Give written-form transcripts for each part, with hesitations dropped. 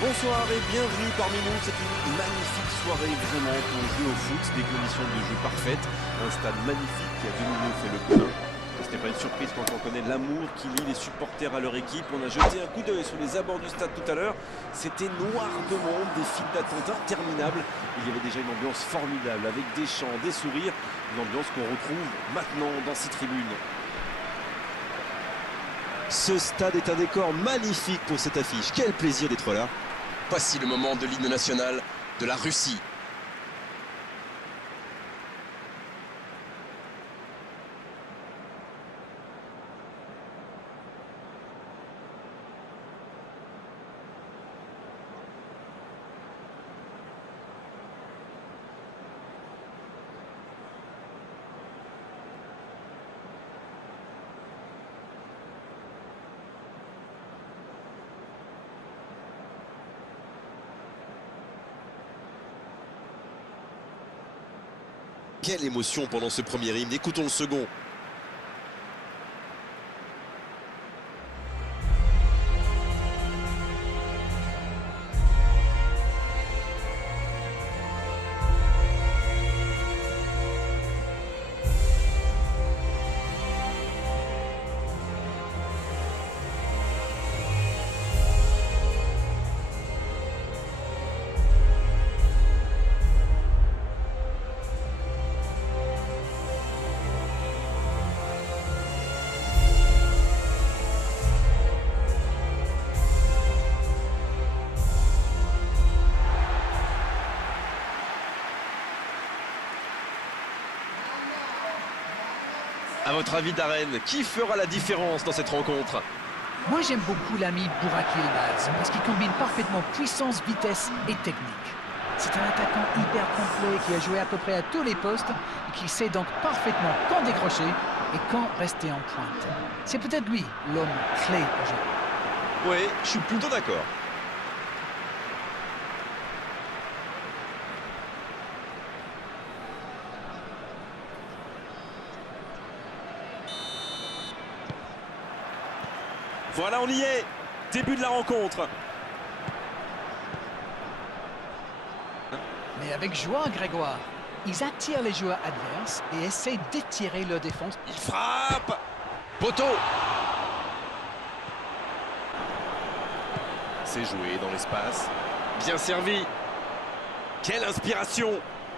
Bonsoir et bienvenue parmi nous. C'est une magnifique soirée vraiment pour jouer au foot, des conditions de jeu parfaites, un stade magnifique qui a de nouveau fait le plein. Ce n'est pas une surprise quand on connaît l'amour qui lie les supporters à leur équipe. On a jeté un coup d'œil sur les abords du stade tout à l'heure. C'était noir de monde, des files d'attente interminables. Il y avait déjà une ambiance formidable avec des chants, des sourires, une ambiance qu'on retrouve maintenant dans ces tribunes. Ce stade est un décor magnifique pour cette affiche. Quel plaisir d'être là. Voici le moment de l'hymne national de la Russie. Quelle émotion pendant ce premier hymne. Écoutons le second. À votre avis, Darren, qui fera la différence dans cette rencontre? Moi, j'aime beaucoup l'ami Burak Yilmaz parce qu'il combine parfaitement puissance, vitesse et technique. C'est un attaquant hyper complet qui a joué à peu près à tous les postes et qui sait donc parfaitement quand décrocher et quand rester en pointe. C'est peut-être lui, l'homme clé aujourd'hui. Oui, je suis plutôt d'accord. Voilà, on y est. Début de la rencontre. Mais avec joie, Grégoire. Ils attirent les joueurs adverses et essaient d'étirer leur défense. Il frappe. Poteau. C'est joué dans l'espace. Bien servi. Quelle inspiration.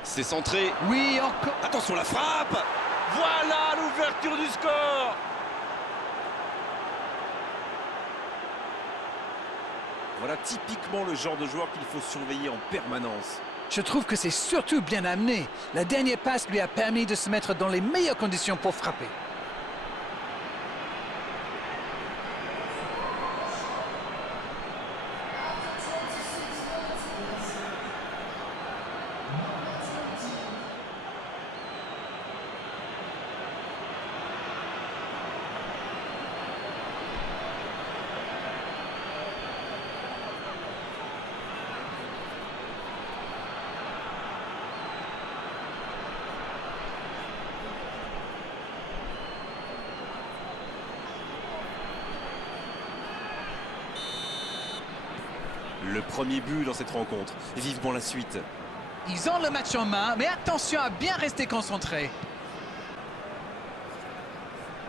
C'est centré. Oui, encore. Attention la frappe. Voilà l'ouverture du score. Voilà typiquement le genre de joueur qu'il faut surveiller en permanence. Je trouve que c'est surtout bien amené. La dernière passe lui a permis de se mettre dans les meilleures conditions pour frapper. Le premier but dans cette rencontre. Vivement la suite. Ils ont le match en main, mais attention à bien rester concentré.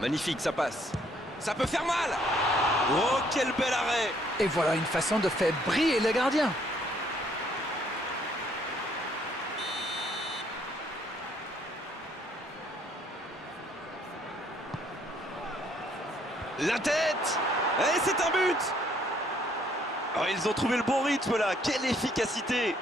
Magnifique, ça passe. Ça peut faire mal. Oh, quel bel arrêt. Et voilà une façon de faire briller le gardien. La tête. Et c'est un but. Oh, ils ont trouvé le bon rythme là. Quelle efficacité.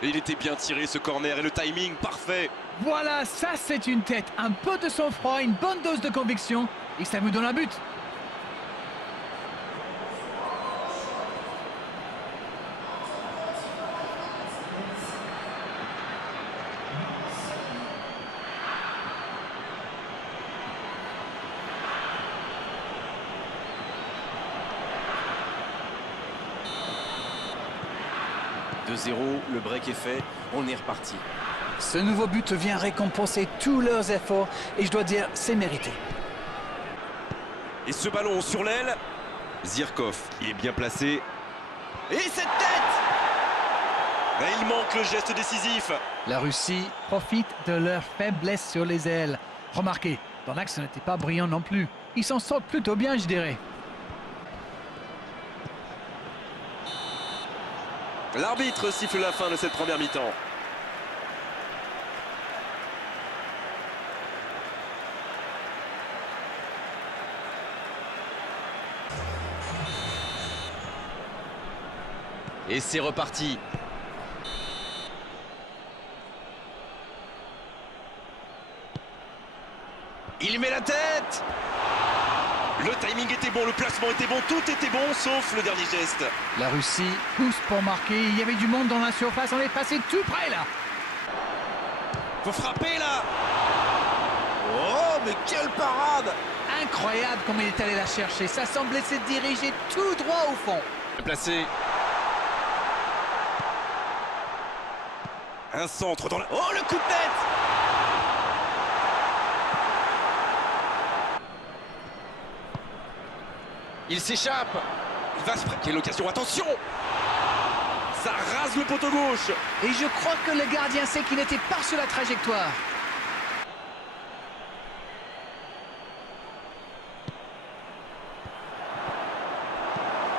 Et il était bien tiré ce corner et le timing parfait. Voilà, ça c'est une tête. Un peu de sang-froid, une bonne dose de conviction. Et ça vous donne un but. « 2-0, le break est fait, on est reparti. Ce nouveau but vient récompenser tous leurs efforts et je dois dire, c'est mérité. Et ce ballon sur l'aile. Zirkov, il est bien placé. Et cette tête! Et il manque le geste décisif. La Russie profite de leur faiblesse sur les ailes. Remarquez, dans l'axe, ce n'était pas brillant non plus. Ils s'en sortent plutôt bien, je dirais. L'arbitre siffle la fin de cette première mi-temps. Et c'est reparti. Il met la tête. Le timing était bon, le placement était bon, tout était bon, sauf le dernier geste. La Russie pousse pour marquer. Il y avait du monde dans la surface. On est passé tout près, là. Faut frapper, là. Oh, mais quelle parade! Incroyable comme il est allé la chercher. Ça semblait se diriger tout droit au fond. Placé. Un centre dans la... Oh, le coup de tête! Il s'échappe. Il va se... Quelle occasion, attention! Ça rase le poteau gauche. Et je crois que le gardien sait qu'il n'était pas sur la trajectoire.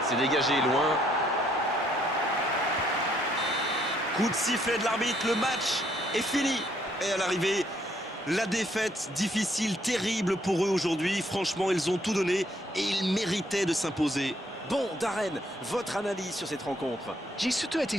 C'est dégagé loin. Coup de sifflet de l'arbitre, le match est fini. Et à l'arrivée, la défaite difficile, terrible pour eux aujourd'hui. Franchement, ils ont tout donné et ils méritaient de s'imposer. Bon, Darren, votre analyse sur cette rencontre? J'ai surtout été